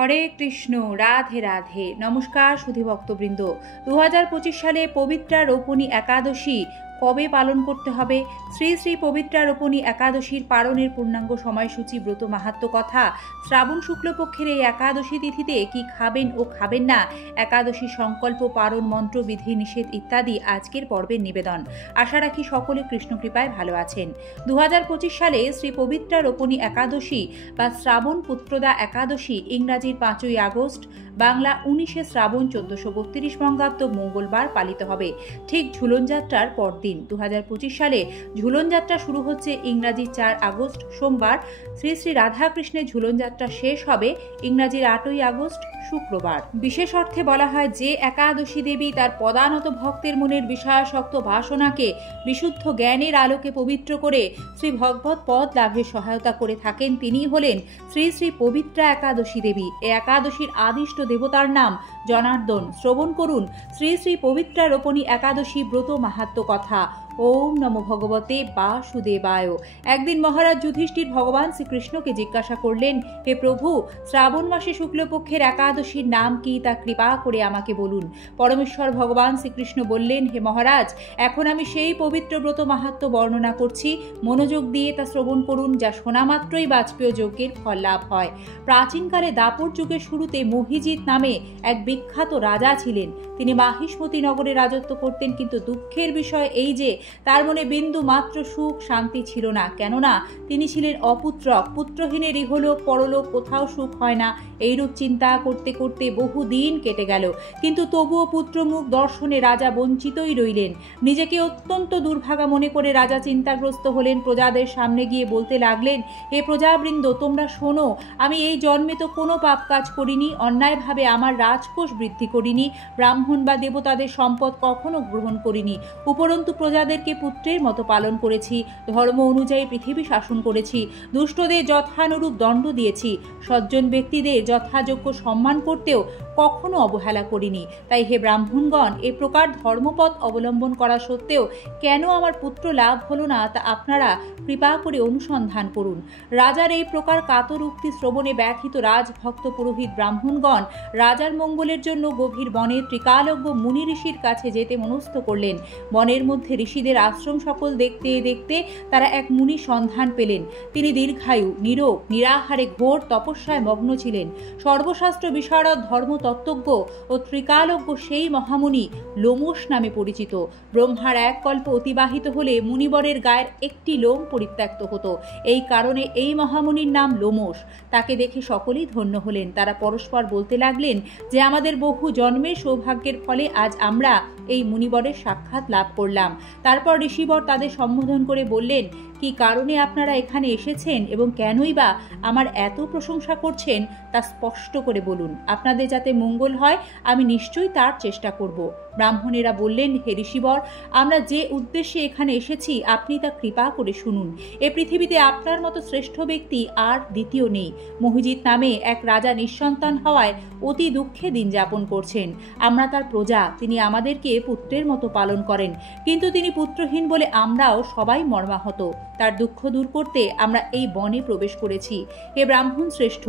হরে কৃষ্ণ, রাধে রাধে। নমস্কার সুধী ভক্তবৃন্দ। 2025 সালে পবিত্রা রোপণী একাদশী কবে পালন করতে হবে, শ্রী শ্রী পবিত্রা রোপণী একাদশীর পালনের পূর্ণাঙ্গ সময়সূচি, ব্রত মাহাত্ম্য কথা, শ্রাবণ শুক্লপক্ষের এই একাদশী তিথিতে কি খাবেন ও খাবেন না, একাদশী সংকল্প পালন, মন্ত্র, বিধি নিষেধ ইত্যাদি আজকের পর্বের নিবেদন। আশা রাখি সকলে কৃষ্ণ কৃপায় ভালো আছেন। 2025 সালে শ্রী পবিত্রা রোপণী একাদশী বা শ্রাবণ পুত্রদা একাদশী ইংরাজির 5ই আগস্ট, বাংলা 19শে শ্রাবণ 1432 বঙ্গাব্দ মঙ্গলবার পালিত হবে, ঠিক ঝুলন যাত্রার পরদিন। 2025 সালে ঝুলন যাত্রা শুরু হচ্ছে ইংরাজি 4 আগস্ট সোমবার। শ্রী শ্রী রাধাকৃষ্ণের ঝুলন যাত্রা শেষ হবে ইংরাজির 8ই আগস্ট শুক্রবার। বিশেষ অর্থে বলা হয়, যে একাদশী দেবী তার পদানত ভক্তের মনের বিষয়াসক্ত বাসনাকে বিশুদ্ধ জ্ঞানের আলোকে পবিত্র করে শ্রী ভগবত পদ লাভে সহায়তা করে থাকেন, তিনিই হলেন শ্রী শ্রী পবিত্রা একাদশী দেবী। এই একাদশীর আদিষ্ট দেবতার নাম জনার্দন। শ্রবণ করুন শ্রী শ্রী পবিত্রা রোপণী একাদশী ব্রত মাহাত্ম্য কথা। ওম নমো ভগবতে বাসুদেবায়। একদিন মহারাজ যুধিষ্ঠির ভগবান শ্রীকৃষ্ণকে জিজ্ঞাসা করলেন, হে প্রভু, শ্রাবণ মাসে শুক্লপক্ষের একাদশীর নাম কি, তা কৃপা করে আমাকে বলুন। পরমেশ্বর ভগবান শ্রীকৃষ্ণ বললেন, হে মহারাজ, এখন আমি সেই পবিত্র ব্রত মাহাত্ম্য বর্ণনা করছি, মনোযোগ দিয়ে তা শ্রবণ করুন, যা শোনা মাত্রই বাজপেয় যজ্ঞের ফল লাভ হয়। প্রাচীনকালে দাপর যুগের শুরুতে মহিজিৎ নামে এক বিখ্যাত রাজা ছিলেন। তিনি মাহিষ্মতি নগরে রাজত্ব করতেন, কিন্তু দুঃখের বিষয় এই যে তার মনে বিন্দু মাত্র সুখ শান্তি ছিল না, কেননা তিনি ছিলেন অপুত্রক। পুত্রহীনের ইহলোক পরলোক কোথাও সুখ হয় না, এইরূপ চিন্তা করতে করতে বহুদিন কেটে গেল, কিন্তু তবুও পুত্রমুখ দর্শনে রাজা বঞ্চিতই রইলেন। নিজেকে অত্যন্ত দুর্ভাগা মনে করে রাজা চিন্তাগ্রস্ত হলেন। প্রজাদের সামনে গিয়ে বলতে লাগলেন, হে প্রজাবৃন্দ, তোমরা শোনো, আমি এই জন্মে তো কোনো পাপ কাজ করিনি, অন্যায়ভাবে আমার রাজকোষ বৃদ্ধি করিনি, ব্রাহ্মণ বা দেবতাদের সম্পদ কখনো গ্রহণ করিনি, উপরন্তু প্রজাদেরকে পুত্রের মতো পালন করেছি, ধর্ম অনুযায়ী পৃথিবী শাসন করেছি, দুষ্টদের যথানুরূপ দণ্ড দিয়েছি, সজ্জন ব্যক্তিদের যথাযোগ্য সম্মান করতেও কখনো অবহেলা করিনি। তাই হে ব্রাহ্মণগণ, এ প্রকার ধর্মপথ অবলম্বন করা সত্ত্বেও কেন আমার পুত্র লাভ হলো না, তা আপনারা কৃপা করে অনুসন্ধান করুন। রাজার এই প্রকার কাতর উক্তি শ্রবণে ব্যথিত রাজভক্ত পুরোহিত ব্রাহ্মণগণ রাজার মঙ্গলের জন্য গভীর বনে ত্রিকালজ্ঞ মুনি ঋষির কাছে যেতে মনস্থ করলেন। বনের মধ্যে ঋষিদের আশ্রম সকল দেখতে দেখতে তারা এক মুনি সন্ধান পেলেন। তিনি দীর্ঘায়ু, নীরোগ, নিরাহারে ঘোর তপস্যায় মগ্ন ছিলেন। সর্বশাস্ত্র বিশারদ ধর্মতত্ত্বজ্ঞ ও ত্রিকালজ্ঞ সেই মহামুনি লোমশ নামে পরিচিত। ব্রহ্মার এক কল্প অতিবাহিত হলে মুনিবরের গায়ের একটি লোম পরিত্যক্ত হতো, এই কারণে এই মহামুনির নাম লোমশ। তাকে দেখে সকলেই ধন্য হলেন। তারা পরস্পর বলতে লাগলেন যে আমাদের বহু জন্মের সৌভাগ্যের ফলে আজ আমরা এই মুনিবরের সাক্ষাৎ লাভ করলাম। তারপর ঋষিবর তাদের সম্বোধন করে বললেন, কি কারণে আপনারা এখানে এসেছেন এবং কেনই বা আমার এত প্রশংসা করছেন, তা স্পষ্ট করে বলুন। আপনাদের যাতে মঙ্গল হয় আমি নিশ্চয়ই তার চেষ্টা করব। ব্রাহ্মণেরা বললেন, হে ঋষিবর, আমরা যে উদ্দেশ্যে এখানে এসেছি আপনি তা কৃপা করে শুনুন। এ পৃথিবীতে আপনার মতো শ্রেষ্ঠ ব্যক্তি আর দ্বিতীয় নেই। মহিজিৎ নামে এক রাজা নিঃসন্তান হওয়ায় অতি দুঃখে দিন যাপন করছেন। আমরা তার প্রজা, তিনি আমাদেরকে পুত্রের মতো পালন করেন, কিন্তু তিনি পুত্রহীন বলে আমরাও সবাই মর্মাহত। তার দুঃখ দূর করতে আমরা এই বনে প্রবেশ করেছি। হে ব্রাহ্মণ শ্রেষ্ঠ,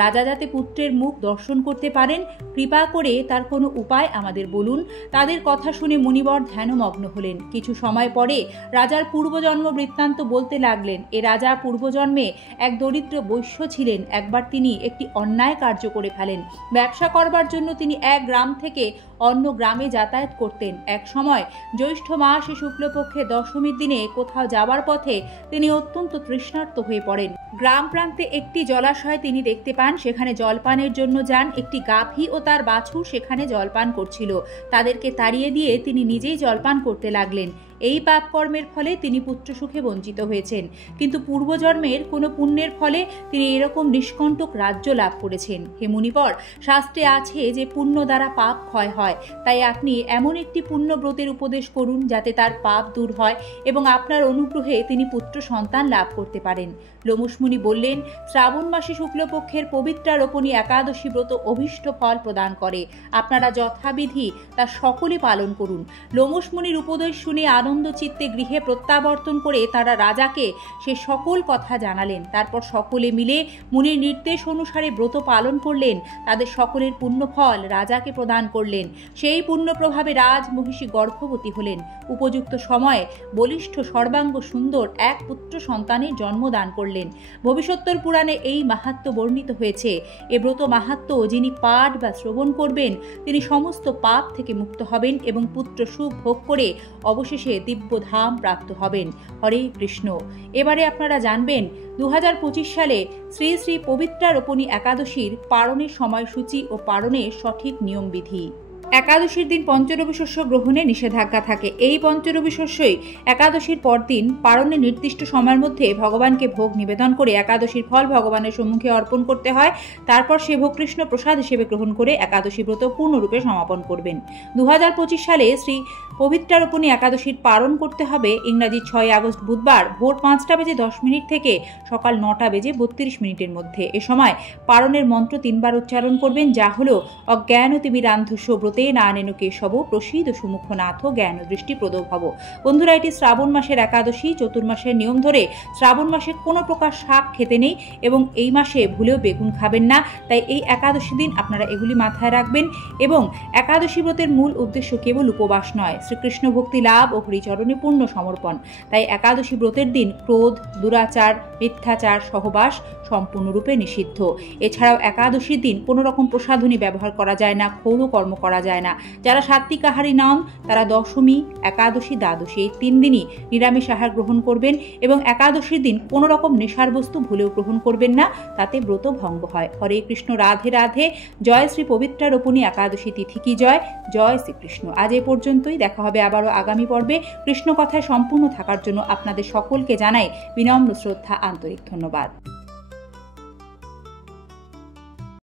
রাজা যাতে পুত্রের মুখ দর্শন করতে পারেন, কৃপা করে তার কোনো উপায় আমাদের বলুন। তাদের কথা শুনে মুনিবর ধ্যানমগ্ন হলেন। কিছু সময় পরে রাজার পূর্বজন্ম বৃত্তান্ত বলতে লাগলেন। এ রাজা পূর্বজন্মে এক দরিদ্র বৈশ্য ছিলেন। একবার তিনি একটি অন্যায় কার্য করে ফেলেন। ব্যবসা করবার জন্য তিনি এক গ্রাম থেকে অন্য গ্রামে যাতায়াত করতেন। এক সময় জ্যৈষ্ঠ মাসে শুক্লপক্ষে দশমীর দিনে কোথাও যাবার পথে তিনি অত্যন্ত তৃষ্ণার্ত হয়ে পড়েন। গ্রাম প্রান্তে একটি জলাশয় তিনি দেখতে পান, সেখানে জলপানের জন্য যান। একটি গাভী ও তার বাছুর সেখানে জলপান করছিল। তাদেরকে তাড়িয়ে দিয়ে তিনি নিজেই জলপান করতে লাগলেন। এই পাপ কর্মের ফলে তিনি পুত্র সুখে বঞ্চিত হয়েছেন, কিন্তু পূর্বজন্মের কোনো পুণ্যের ফলে তিনি এরকম নিষ্কণ্টক রাজ্য লাভ করেছেন। হে মুনিবর, শাস্ত্রে আছে যে পুণ্য দ্বারা পাপ ক্ষয় হয়, তাই আপনি এমন একটি পুণ্যব্রতের উপদেশ করুন যাতে তার পাপ দূর হয় এবং আপনার অনুগ্রহে তিনি পুত্র সন্তান লাভ করতে পারেন। লোমশ মুনি বললেন, শ্রাবণ মাসে শুক্লপক্ষের পবিত্রা রোপণী একাদশী ব্রত অভীষ্ট ফল প্রদান করে। আপনারা যথাবিধি তা সকলে পালন করুন। লোমশ মুনির উপদেশ শুনে আনন্দ আনন্দ চিত্তে গৃহে প্রত্যাবর্তন করে তারা রাজাকে সে সকল কথা জানালেন। তারপর সকলে মিলে মুনির নির্দেশ অনুসারে ব্রত পালন করলেন। তাদের সকলের পুণ্যফল রাজাকে প্রদান করলেন। সেই পুণ্য প্রভাবে রাজমহিষী গর্ভবতী হলেন। উপযুক্ত সময়ে বলিষ্ঠ সর্বাঙ্গ সুন্দর এক পুত্র সন্তানের জন্মদান করলেন। ভবিষ্যোত্তর পুরাণে এই মাহাত্ম্য বর্ণিত হয়েছে। এ ব্রত মাহাত্ম্য যিনি পাঠ বা শ্রবণ করবেন তিনি সমস্ত পাপ থেকে মুক্ত হবেন এবং পুত্র সুখ ভোগ করে অবশেষে দিব্যধাম প্রাপ্ত হবেন। হরে কৃষ্ণ। এবারে আপনারা জানবেন 2025 সালে শ্রী শ্রী পবিত্রা রোপণী একাদশীর পারণের সময়সূচি ও পারণের সঠিক নিয়মবিধি। একাদশীর দিন পঞ্চরবি শস্য গ্রহণে নিষেধাজ্ঞা থাকে। এই পঞ্চরবি শস্যই একাদশীর পরদিন পারণের নির্দিষ্ট সময়ের মধ্যে ভগবানকে ভোগ নিবেদন করে একাদশীর ফল ভগবানের সম্মুখে অর্পণ করতে হয়। তারপর সে ভোগ কৃষ্ণ প্রসাদ হিসেবে গ্রহণ করে একাদশী ব্রত পূর্ণরূপে সমাপন করবেন। 2025 সালে শ্রী পবিত্রা রোপণী একাদশীর পালন করতে হবে ইংরাজি 6 আগস্ট বুধবার ভোর 5:10 থেকে সকাল 9:32 মধ্যে। এ সময় পারণের মন্ত্র 3 বার উচ্চারণ করবেন, যা হলো অজ্ঞানতিমিরান্ধস্য ব্রতে নানেন কেশব প্রসীদ সুমুখনাথ জ্ঞান দৃষ্টি প্রদ ভব। বন্ধুরা, এটি শ্রাবণ মাসের একাদশী। চতুর্মাসের নিয়ম ধরে শ্রাবণ মাসে কোনো প্রকার শাক খেতে নেই এবং এই মাসে ভুলেও বেগুন খাবেন না। তাই এই একাদশী দিন আপনারা এগুলি মাথায় রাখবেন। এবং একাদশী ব্রতের মূল উদ্দেশ্য কেবল উপবাস নয়, শ্রীকৃষ্ণ ভক্তি লাভ ও হরিচরণে পূর্ণ সমর্পণ। তাই একাদশী ব্রতের দিন ক্রোধ, দুরাচার, মিথ্যাচার, সহবাস সম্পূর্ণরূপে নিষিদ্ধ। এছাড়াও একাদশীর দিন কোনো রকম প্রসাধনী ব্যবহার করা যায় না, ক্ষৌর কর্ম করা যায় না। যারা সাত্ত্বিক আহারী নন তারা দশমী, একাদশী, দ্বাদশী এই 3 দিনই নিরামিষ আহার গ্রহণ করবেন এবং একাদশীর দিন কোনো রকম নেশার বস্তু ভুলেও গ্রহণ করবেন না, তাতে ব্রত ভঙ্গ হয়। হরে কৃষ্ণ। রাধে রাধে। জয় শ্রী পবিত্রা রোপণী একাদশী তিথি কি জয়। জয় শ্রীকৃষ্ণ। আজ এ পর্যন্তই। দেখা হবে আবারও আগামী পর্বে। কৃষ্ণ কথায় সম্পূর্ণ থাকার জন্য আপনাদের সকলকে জানাই বিনম্র শ্রদ্ধা, আন্তরিক ধন্যবাদ।